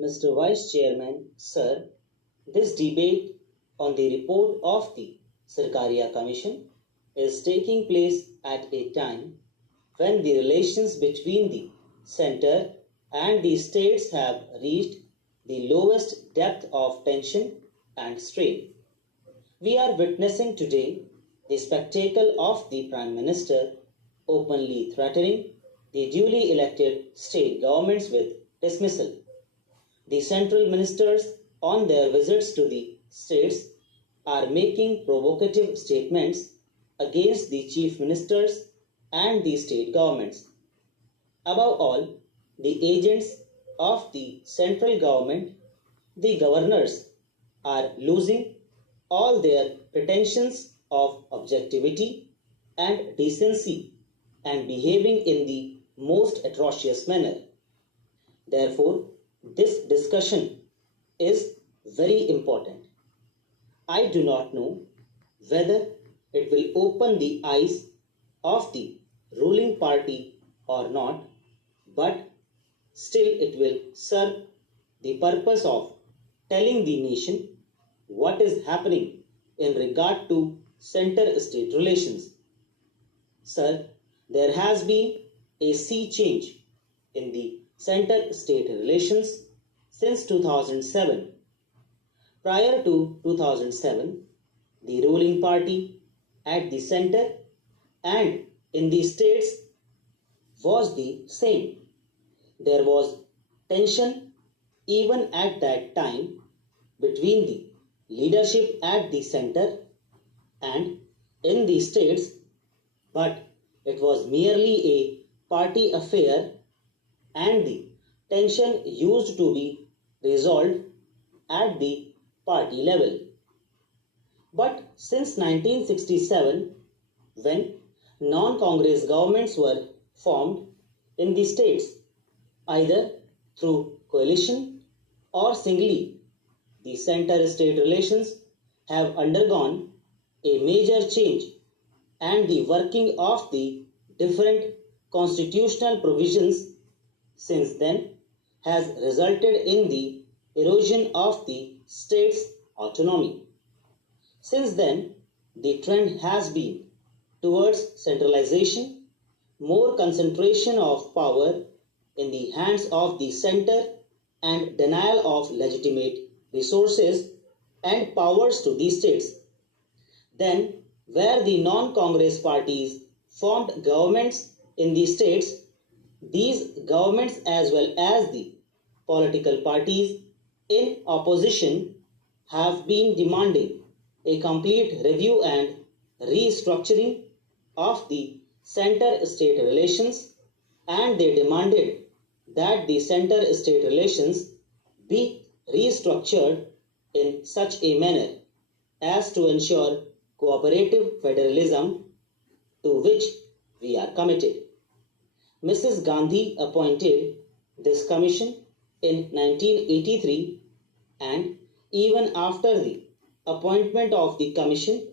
Mr. Vice Chairman, Sir, this debate on the report of the Sarkaria Commission is taking place at a time when the relations between the centre and the states have reached the lowest depth of tension and strain. We are witnessing today the spectacle of the Prime Minister openly threatening the duly elected state governments with dismissal. The central ministers, on their visits to the states, are making provocative statements against the chief ministers and the state governments. Above all, the agents of the central government, the governors, are losing all their pretensions of objectivity and decency and behaving in the most atrocious manner. Therefore, this discussion is very important. I do not know whether it will open the eyes of the ruling party or not, but still it will serve the purpose of telling the nation what is happening in regard to center-state relations. Sir, there has been a sea change in the center-state relations since 2007. Prior to 2007, the ruling party at the center and in the states was the same. There was tension even at that time between the leadership at the center and in the states, but it was merely a party affair and the tension used to be resolved at the party level. But since 1967, when non-Congress governments were formed in the states, either through coalition or singly, the center-state relations have undergone a major change, and the working of the different constitutional provisions since then has resulted in the erosion of the state's autonomy. Since then, the trend has been towards centralization, more concentration of power in the hands of the center, and denial of legitimate resources and powers to the states. Then, where the non-Congress parties formed governments in the states, these governments as well as the political parties in opposition have been demanding a complete review and restructuring of the center-state relations, and they demanded that the center-state relations be restructured in such a manner as to ensure cooperative federalism to which we are committed. Mrs. Gandhi appointed this commission in 1983, and even after the appointment of the commission,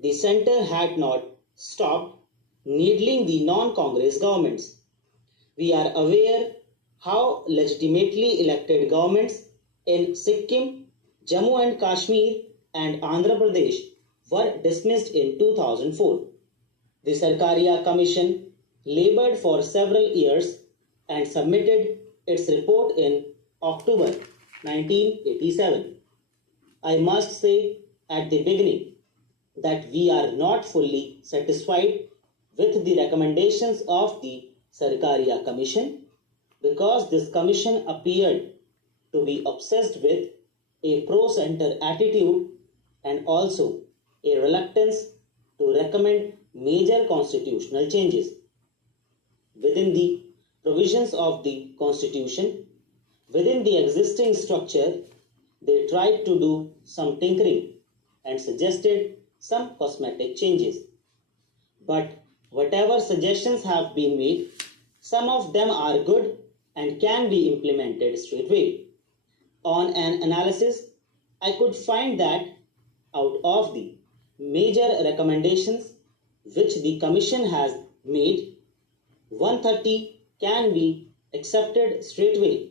the center had not stopped needling the non-Congress governments. We are aware how legitimately elected governments in Sikkim, Jammu and Kashmir and Andhra Pradesh were dismissed in 2004. The Sarkaria Commission labored for several years and submitted its report in October 1987. I must say at the beginning that we are not fully satisfied with the recommendations of the Sarkaria Commission, because this commission appeared to be obsessed with a pro-center attitude and also a reluctance to recommend major constitutional changes. Within the provisions of the Constitution, within the existing structure, they tried to do some tinkering and suggested some cosmetic changes. But whatever suggestions have been made, some of them are good and can be implemented straightway. On an analysis, I could find that out of the major recommendations which the Commission has made, 130 can be accepted straightway,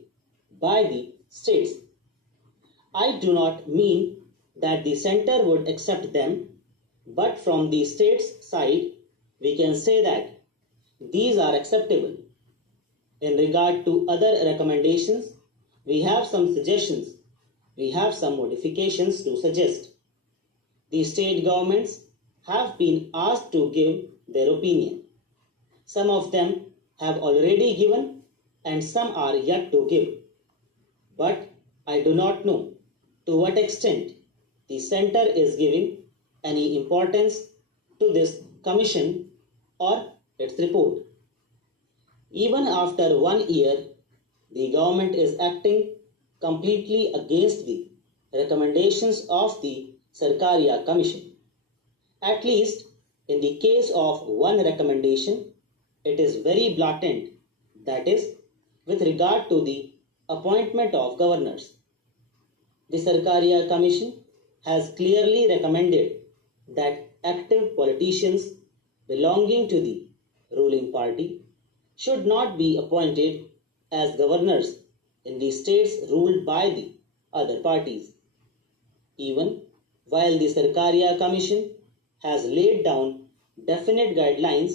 by the states. I do not mean that the center would accept them, but from the state's side, we can say that these are acceptable. In regard to other recommendations, we have some suggestions. We have some modifications to suggest. The state governments have been asked to give their opinion. Some of them have already given and some are yet to give. But I do not know to what extent the center is giving any importance to this commission or its report. Even after 1 year, the government is acting completely against the recommendations of the Sarkaria Commission. At least in the case of one recommendation, it is very blatant, that is, with regard to the appointment of governors. The Sarkaria Commission has clearly recommended that active politicians belonging to the ruling party should not be appointed as governors in the states ruled by the other parties. Even while the Sarkaria Commission has laid down definite guidelines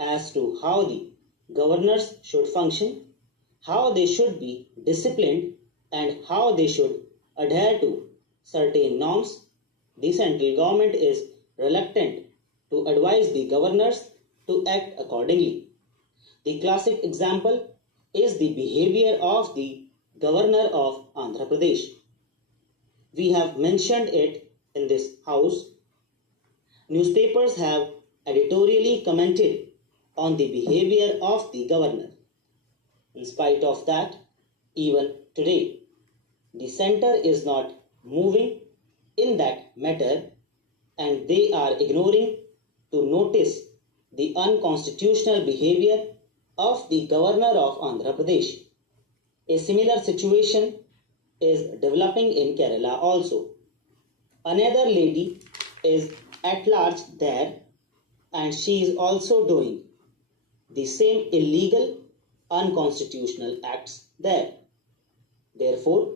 as to how the governors should function, how they should be disciplined, and how they should adhere to certain norms, the central government is reluctant to advise the governors to act accordingly. The classic example is the behavior of the governor of Andhra Pradesh. We have mentioned it in this house. Newspapers have editorially commented on the behavior of the governor. In spite of that, even today, the center is not moving in that matter and they are ignoring to notice the unconstitutional behavior of the governor of Andhra Pradesh. A similar situation is developing in Kerala also. Another lady is at large there and she is also doing the same illegal, unconstitutional acts there. Therefore,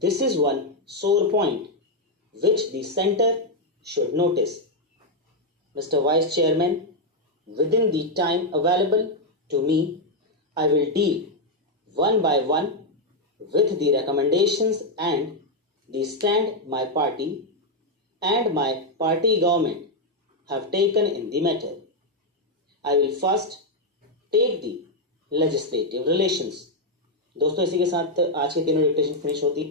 this is one sore point which the center should notice. Mr. Vice Chairman, within the time available to me, I will deal one by one with the recommendations and the stand my party and my party government have taken in the matter. I will first take the legislative relations. दोस्तों इसी के साथ आज की तीनों dictation finish होती